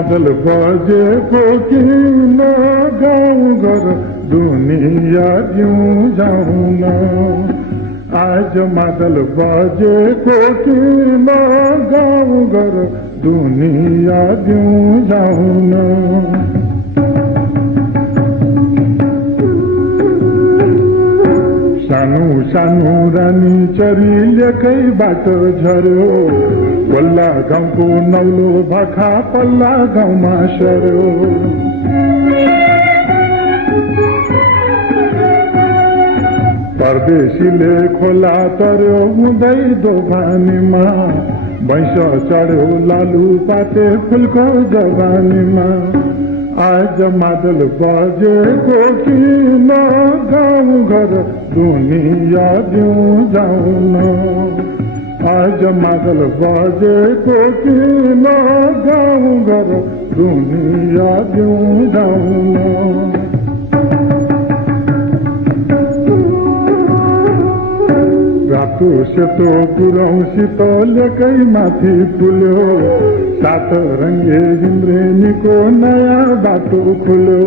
मादल बजेको किन गाउँघर दुनिया जिउँ जाउन। आज मादल बजेको किन गाउँघर दुनिया जिउँ जाउन। सानो सानो रानी चरीलेकै बाटो झर्यो, पल्ला गाउँको नौलो भाखा पल्ला गाउँमा सर्यो। परदेशीले खोला तर्यो हुँदै दोभानीमा, भैँस चढ्यो लालु पाते फुलको जवानीमा। आज मादल बजेको किन गाउँघर दुनिया जिउँ जाउन। आज मादल बजेको किन गाउँघर दुनिया जिउँ जाउन। रातो सेतो पुरौँसित लेकै माथि फुल्यो, सात रङ्गे हिम्रेनीको नयाँ बाटो खुल्यो।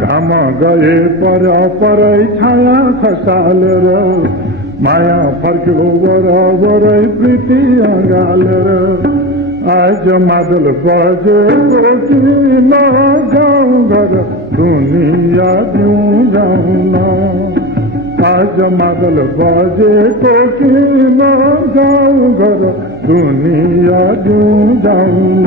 घाम गए पर परै छाया खसालेर, माया फर्क्यो वरै प्रीति अँगालेर। आज मादल बजेको किन गाउँघर दुनिया जिउँ जाउन। आज मादल बजेको किन गाउँघर दुनिया जिउँ जाउन।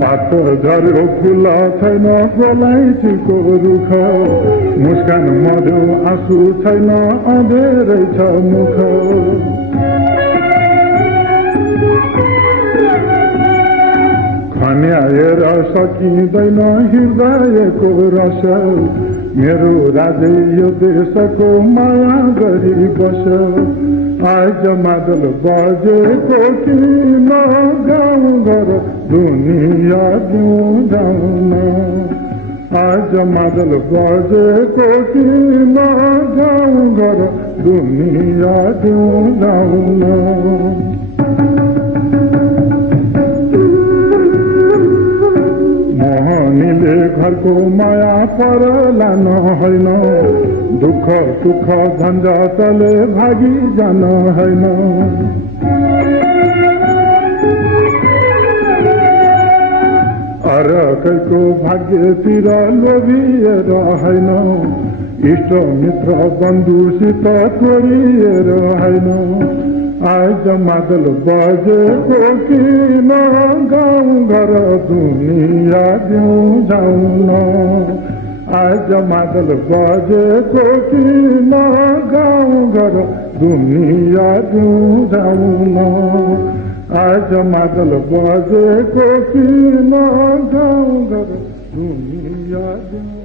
पात झर्यो फुल छैन गोलाइँचीको रुख, मुस्कान मर्यो आँसु छैन अँधेरै छ मुख। खन्याएर सकिँदैन हृदयको रस, मेरो राजै यो देशको माया गरी बस। आज मादल बजेको किन गाउँघर दुनिया जिउँ जाउन। आज मादल बजेको किन गाउँघर दुनिया जिउँ जाउन। मोहनीले घरको माया परलान होइन, दुःख सुख झन्झटले भागी जान होइन। अर्कैको भाग्यतिर लोभिएर होइन, इष्ट मित्र बन्धुसित तोडिएर होइन। आज मादल बजेको किन गाउँघर दुनिया जिउँ जाउन। आज मादल बजेको किन गाउँघर दुनिया जिउँ जाउन। आज मादल बजेको किन गाउँघर दुनिया जिउँ